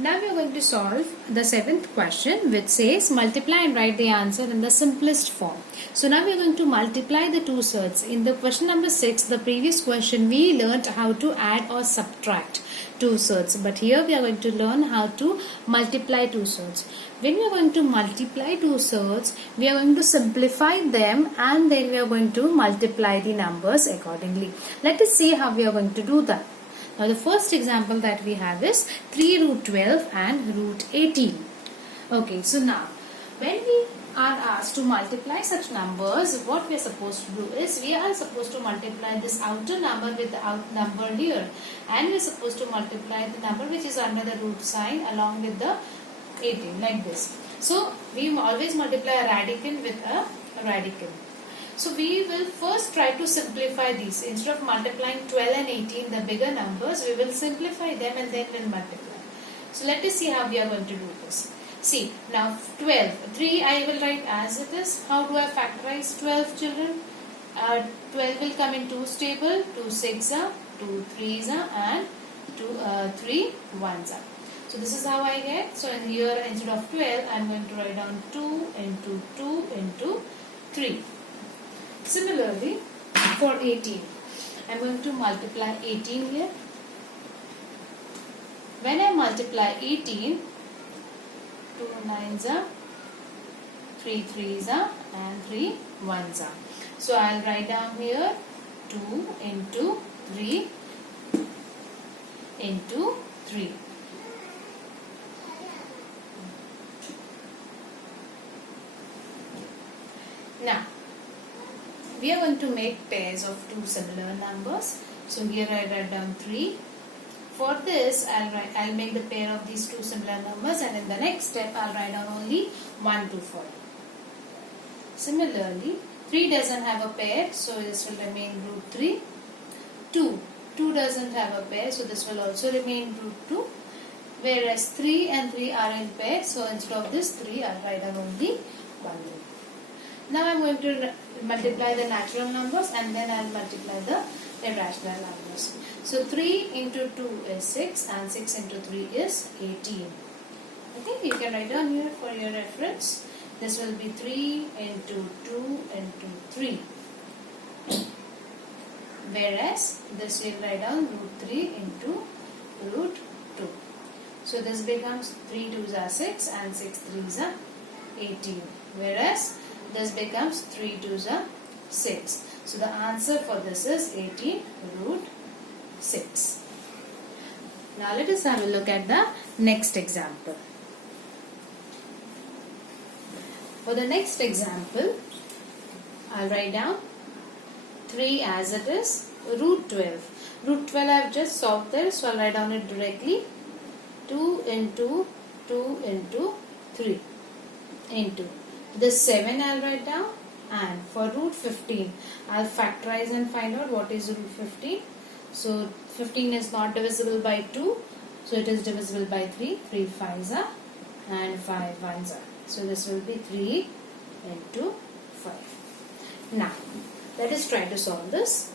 Now we are going to solve the seventh question, which says multiply and write the answer in the simplest form. So now we are going to multiply the two surds. In the question number 6, the previous question, we learnt how to add or subtract two surds. But here we are going to learn how to multiply two surds. When we are going to multiply two surds, we are going to simplify them and then we are going to multiply the numbers accordingly. Let us see how we are going to do that. Now the first example that we have is 3 root 12 and root 18. Okay, so now when we are asked to multiply such numbers, what we are supposed to do is we are supposed to multiply this outer number with the out number here, and we are supposed to multiply the number which is under the root sign along with the 18 like this. So we always multiply a radical with a radical. So we will first try to simplify these. Instead of multiplying 12 and 18, the bigger numbers, we will simplify them and then we'll multiply. So let us see how we are going to do this. See, now 12. 3 I will write as it is. How do I factorize 12, children? 12 will come in 2's table. 2 6s, 2 3s and 3 1s. So this is how I get. So in here instead of 12, I am going to write down 2 into 2 into 3. Similarly, for 18, I am going to multiply 18 here. When I multiply 18, 2 9s are, 3 3s are and 3 1s are. So I will write down here 2 into 3 into 3. Now, we are going to make pairs of two similar numbers. So here I write down 3. For this, I'll make the pair of these two similar numbers, and in the next step I'll write down only 1 2 for it. Similarly, 3 doesn't have a pair, so this will remain root 3. 2 doesn't have a pair, so this will also remain root 2. Whereas 3 and 3 are in pair, so instead of this 3, I'll write down only 1 root. Now I'm going to multiply the natural numbers and then I'll multiply the irrational numbers. So 3 into 2 is 6 and 6 into 3 is 18. Okay, you can write down here for your reference. This will be 3 into 2 into 3. Whereas this will write down root 3 into root 2. So this becomes 3 2s are 6 and 6 3s are 18. Whereas this becomes 3 2s are 6. So the answer for this is 18 root 6. Now let us have a look at the next example. For the next example, I'll write down 3 as it is, root 12. Root 12 I have just solved there, so I'll write down it directly. 2 into 2 into 3 into this 7 I'll write down, and for root 15 I'll factorize and find out what is root 15. So 15 is not divisible by 2, so it is divisible by 3. 3 5s are and 5 1s are. So this will be 3 into 5. Now let us try to solve this.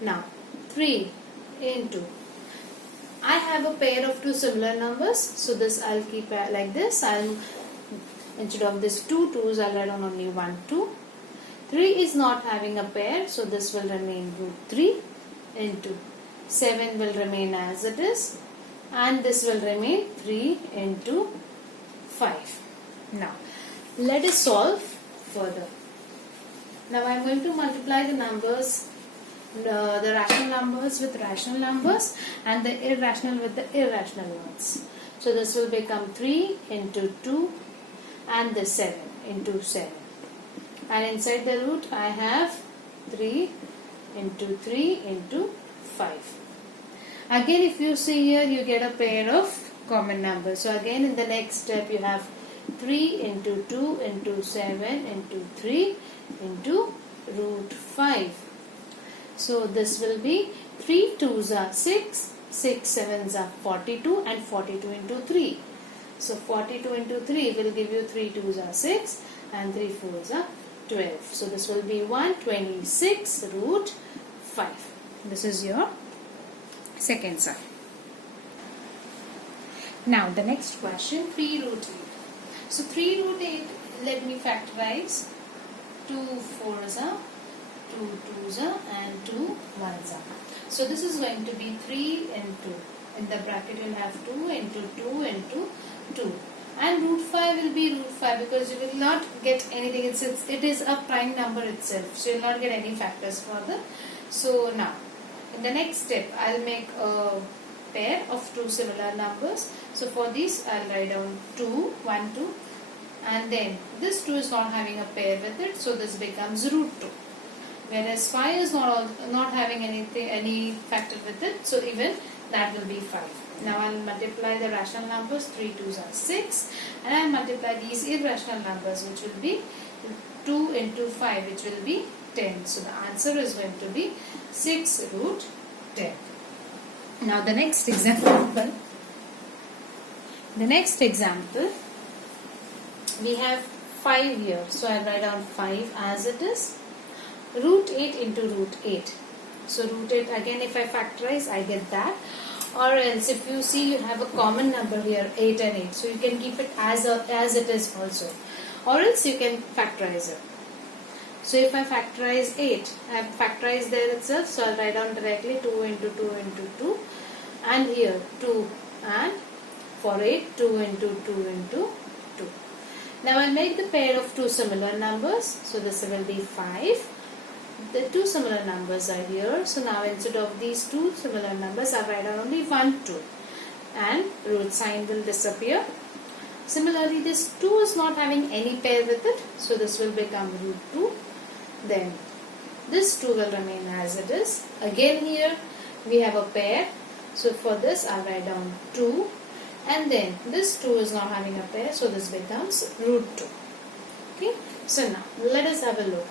Now 3 into, I have a pair of two similar numbers, so this I'll keep like this. Instead of this 2 2s, I'll write on only 1 2. 3 is not having a pair, so this will remain root 3 into 7 will remain as it is, and this will remain 3 into 5. Now let us solve further. Now I am going to multiply the numbers, the rational numbers with rational numbers and the irrational with the irrational ones. So this will become 3 into 2 and the 7 into 7. And inside the root I have 3 into 3 into 5. Again, if you see here, you get a pair of common numbers. So again in the next step you have 3 into 2 into 7 into 3 into root 5. So this will be 3 2s are 6, 6 7s are 42 and 42 into 3. So 42 into 3 will give you 3 2s are 6 and 3 4s are 12. So this will be 126 root 5. This is your second side. Now the next question, 3 root 8. So 3 root 8, let me factorize. 2 4s are, 2 2s are, and 2 1s are. So this is going to be 3 into, in the bracket you will have 2 into 2 into 2. And root 5 will be root 5 because you will not get anything. It is a prime number itself. So you will not get any factors further. So now, in the next step, I will make a pair of two similar numbers. So for this, I will write down 2, 1, 2. And then this 2 is not having a pair with it. So this becomes root 2. Whereas 5 is not having any factor with it. So even that will be 5. Now I will multiply the rational numbers. 3 2s are 6, and I will multiply these irrational numbers, which will be 2 into 5, which will be 10. So the answer is going to be 6 root 10. Now the next example. We have 5 here. So I will write down 5 as it is. Root 8 into root 8. So root 8 again, if I factorize, I get that. Or else, if you see, you have a common number here, 8 and 8. So you can keep it as it is also. Or else you can factorize it. So if I factorize 8, I have factorized there itself. So I'll write down directly 2 into 2 into 2. And here 2, and for 8, 2 into 2 into 2. Now I'll make the pair of two similar numbers. So this will be 5. The two similar numbers are here. So now instead of these two similar numbers, I write down only 1, 2. And root sign will disappear. Similarly, this 2 is not having any pair with it. So this will become root 2. Then this 2 will remain as it is. Again here we have a pair. So for this I write down 2. And then this 2 is not having a pair. So this becomes root 2. Okay. So now let us have a look.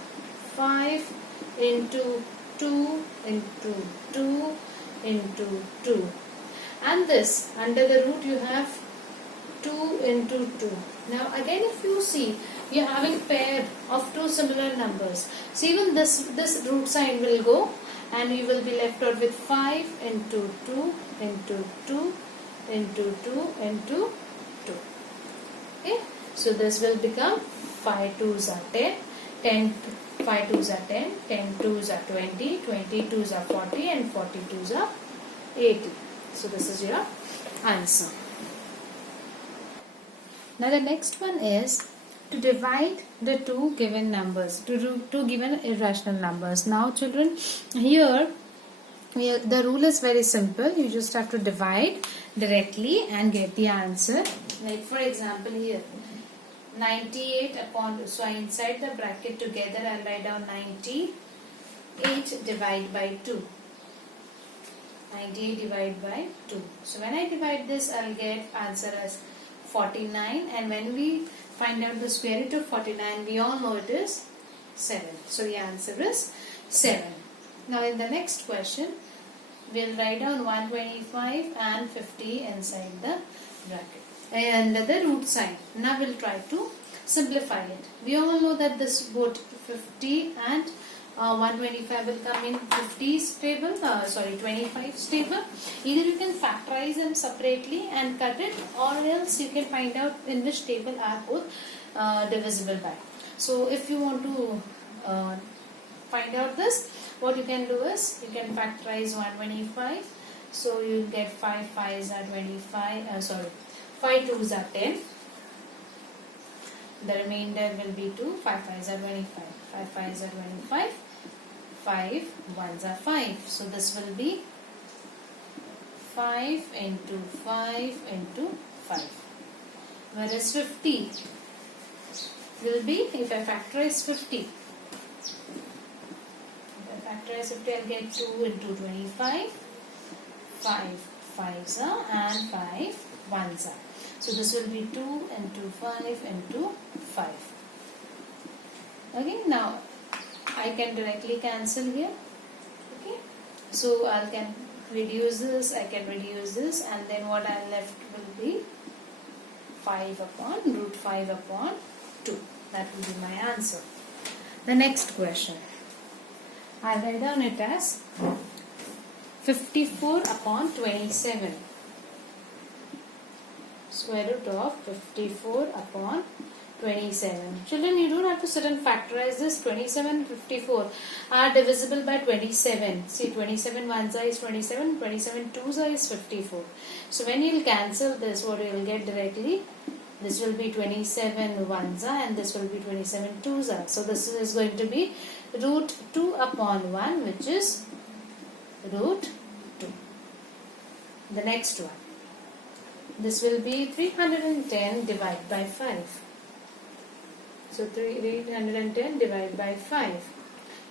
5 into 2 into 2 into 2, and this under the root you have 2 into 2. Now again, if you see, you are having pair of two similar numbers. So even this root sign will go, and you will be left out with 5 into 2 into 2 into 2 into 2. Okay, so this will become 5 2s are 10, 10 5 2s are 10, 10 2s are 20, 20 2s are 40, and 40 2s are 80. So this is your answer. Now the next one is to divide the two given numbers, two given irrational numbers. Now children, here the rule is very simple. You just have to divide directly and get the answer. Like for example here, 98 upon, so inside the bracket together I'll write down 98 divided by 2. 98 divided by 2. So when I divide this, I'll get answer as 49, and when we find out the square root of 49, we all know it is 7. So the answer is 7. Now in the next question, we'll write down 125 and 50 inside the bracket and the root sign. Now we'll try to simplify it. We all know that this both 50 and 125 will come in 50's table, 25's table. Either you can factorize them separately and cut it, or else you can find out in which table are both divisible by. So if you want to find out this, what you can do is you can factorize 125. So you will get 5 5s are 25, 5 2s are 10. The remainder will be 2. 5 5s are 25. 5 5s are 25. 5 1s are 5. So this will be 5 into 5 into 5. Whereas 50 will be, if I factorize 50, I'll get 2 into 25. 5 5s are and 5 1s are. So this will be 2 into 5 into 5. Okay, now I can directly cancel here. Okay, so I can reduce this, I can reduce this, and then what I am left will be 5 upon root 5 upon 2. That will be my answer. The next question, I write down it as 54 upon 27. Square root of 54 upon 27. Children, you don't have to sit and factorize this. 27 and 54 are divisible by 27. See, 27 ones is 27, 27 twos is 54. So when you will cancel this, what you will get directly? This will be 27 ones and this will be 27 twos. So this is going to be root 2 upon 1, which is root 2. The next one. This will be 310 divided by 5. So 310 divided by 5.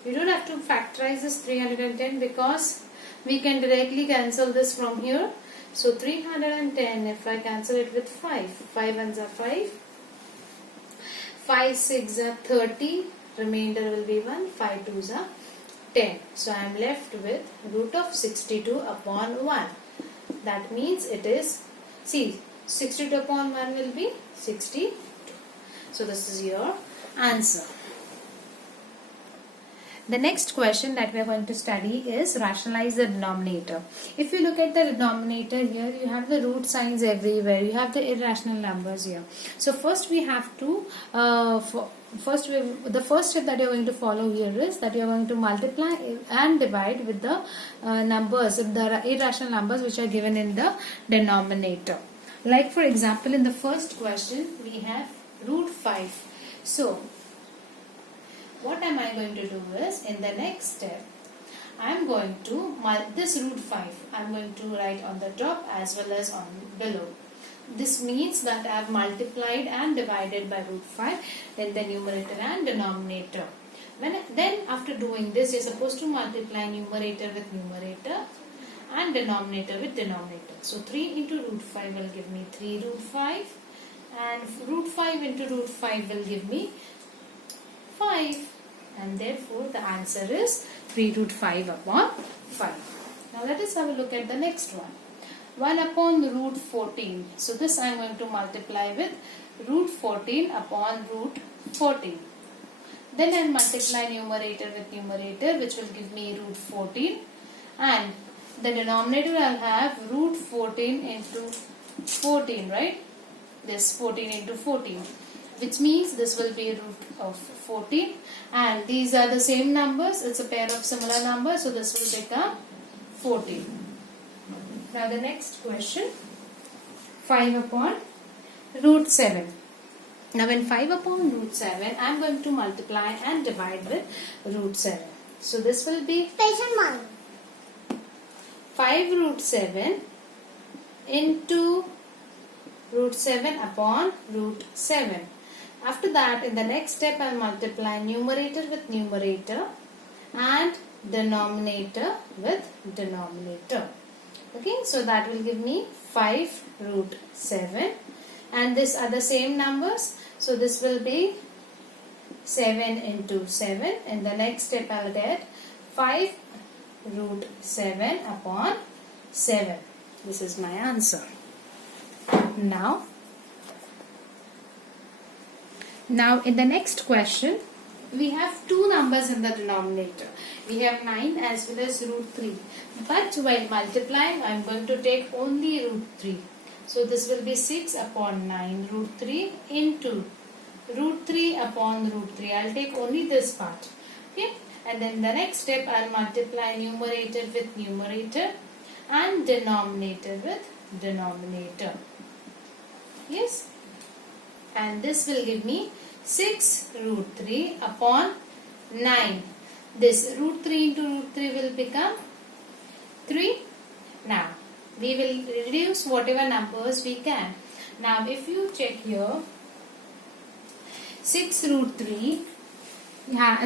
You don't have to factorize this 310 because we can directly cancel this from here. So 310, if I cancel it with 5, 5 ones are 5, 5 6 are 30, remainder will be 1, 5 2s are 10. So I am left with root of 62 upon 1. That means it is, see, 62 upon 1 will be 62. So this is your answer. The next question that we are going to study is rationalize the denominator. If you look at the denominator here, you have the root signs everywhere. You have the irrational numbers here. So first we have to, the first step that you are going to follow here is that you are going to multiply and divide with the numbers, the irrational numbers which are given in the denominator. Like for example, in the first question, we have root 5. So what am I going to do is, in the next step, I am going to, this root 5, I am going to write on the top as well as on below. This means that I have multiplied and divided by root 5 in the numerator and denominator. Then after doing this, you are supposed to multiply numerator with numerator and denominator with denominator. So 3 into root 5 will give me 3 root 5 and root 5 into root 5 will give me 5, and therefore the answer is 3 root 5 upon 5. Now let us have a look at the next one. 1 upon root 14. So this I am going to multiply with root 14 upon root 14. Then I will multiply numerator with numerator, which will give me root 14, and the denominator I will have root 14 into 14, right? This 14 into 14, which means this will be root of 14, and these are the same numbers. It's a pair of similar numbers, so this will become 14. Now the next question, 5 upon root 7. Now in 5 upon root 7, I am going to multiply and divide with root 7. So this will be 5 root 7 into root 7 upon root 7. After that, in the next step, I will multiply numerator with numerator and denominator with denominator. Okay, so that will give me 5 root 7, and these are the same numbers. So this will be 7 into 7. In the next step, I will get 5 root 7 upon 7. This is my answer. Now in the next question, we have two numbers in the denominator. We have 9 as well as root 3. But while multiplying, I am going to take only root 3. So this will be 6 upon 9 root 3 into root 3 upon root 3. I will take only this part. Okay. And then the next step, I will multiply numerator with numerator and denominator with denominator. Yes. And this will give me 6 root 3 upon 9. This root 3 into root 3 will become 3. Now, we will reduce whatever numbers we can. Now, if you check here, 6 root 3,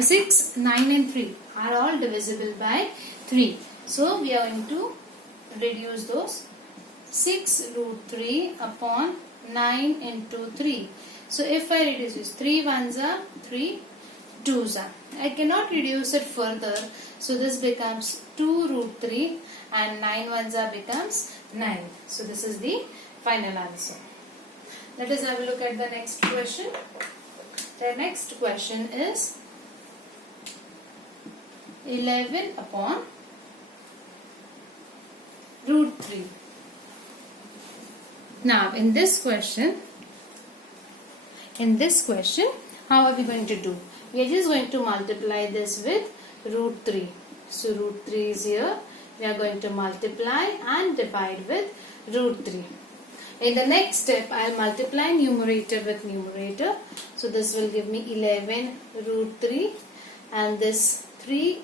6, 9 and 3 are all divisible by 3. So, we are going to reduce those. 6 root 3 upon 9 into 3. So if I reduce this, 3 ones are 3 2s are. I cannot reduce it further. So this becomes 2 root 3 and 9 ones are becomes 9. So this is the final answer. Let us have a look at the next question. The next question is 11 upon root 3. Now in this question, how are we going to do? We are just going to multiply this with root 3. So root 3 is here. We are going to multiply and divide with root 3. In the next step, I will multiply numerator with numerator. So this will give me 11 root 3, and this 3,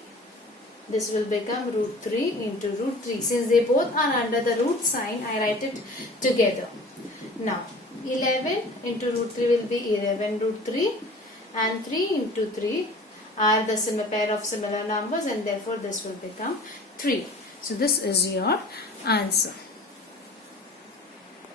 this will become root 3 into root 3. Since they both are under the root sign, I write it together. Now 11 into root 3 will be 11 root 3, and 3 into 3 are the pair of similar numbers, and therefore this will become 3. So this is your answer.